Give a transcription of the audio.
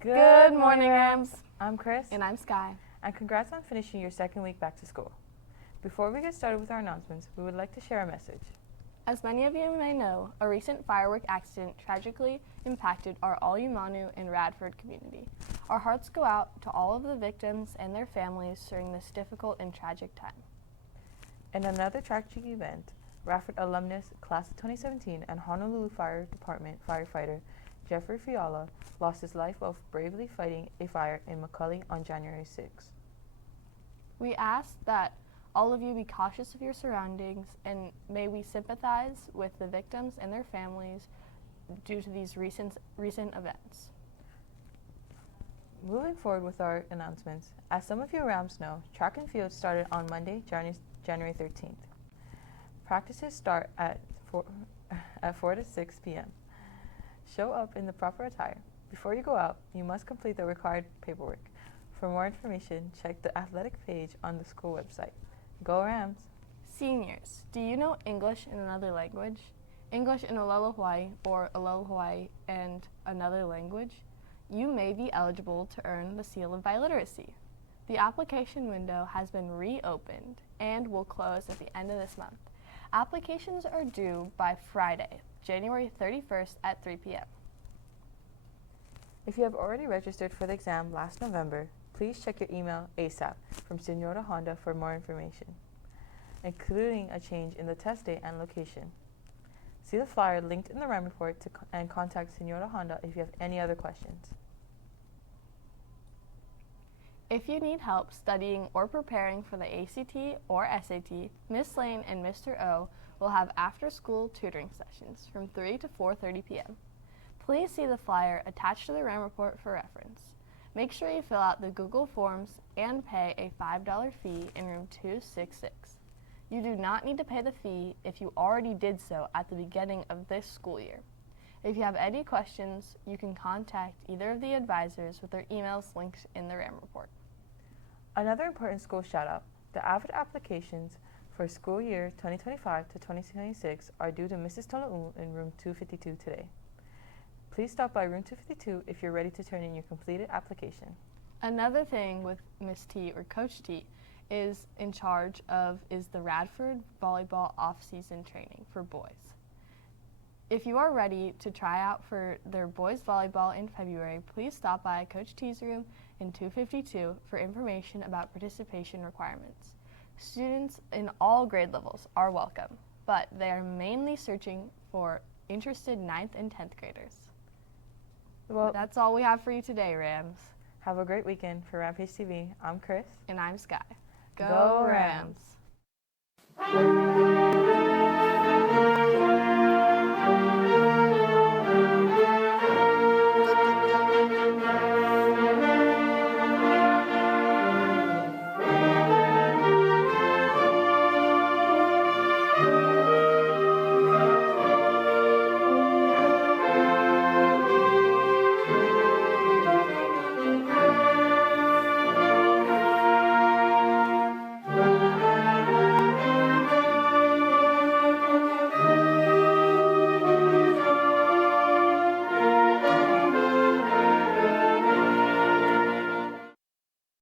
Good morning, Rams. I'm Chris. And I'm Sky. And congrats on finishing your second week back to school. Before we get started with our announcements, we would like to share a message. As many of you may know, a recent firework accident tragically impacted our Olumanu and Radford community. Our hearts go out to all of the victims and their families during this difficult and tragic time. In another tragic event, Radford alumnus, class of 2017, and Honolulu Fire Department firefighter Jeffrey Fiala lost his life while bravely fighting a fire in McCully on January 6. We ask that all of you be cautious of your surroundings, and may we sympathize with the victims and their families due to these recent events. Moving forward with our announcements, as some of you Rams know, track and field started on Monday, January 13th. Practices start at 4 to 6 p.m. Show up in the proper attire. Before you go out, you must complete the required paperwork. For more information, check the athletic page on the school website. Go Rams! Seniors, do you know English in another language? English in Olelo Hawaii or Olelo Hawaii and another language? You may be eligible to earn the Seal of Biliteracy. The application window has been reopened and will close at the end of this month. Applications are due by Friday, January 31st at 3 p.m. If you have already registered for the exam last November, please check your email ASAP from Senora Honda for more information, including a change in the test date and location. See the flyer linked in the RAM report and contact Senora Honda if you have any other questions. If you need help studying or preparing for the ACT or SAT, Ms. Lane and Mr. O will have after-school tutoring sessions from 3 to 4:30 p.m. Please see the flyer attached to the RAM report for reference. Make sure you fill out the Google Forms and pay a $5 fee in room 266. You do not need to pay the fee if you already did so at the beginning of this school year. If you have any questions, you can contact either of the advisors with their emails linked in the RAM report. Another important school shout-out, the AVID applications for school year 2025 to 2026 are due to Mrs. Tola'u in room 252 today. Please stop by room 252 if you're ready to turn in your completed application. Another thing with Miss T or Coach T is in charge of is the Radford volleyball off-season training for boys. If you are ready to try out for their boys volleyball in February, please stop by Coach T's room in 252 for information about participation requirements. Students in all grade levels are welcome, but they are mainly searching for interested 9th and 10th graders. Well, that's all we have for you today, Rams. Have a great weekend. For Rampage TV, I'm Chris. And I'm Sky. Go Rams!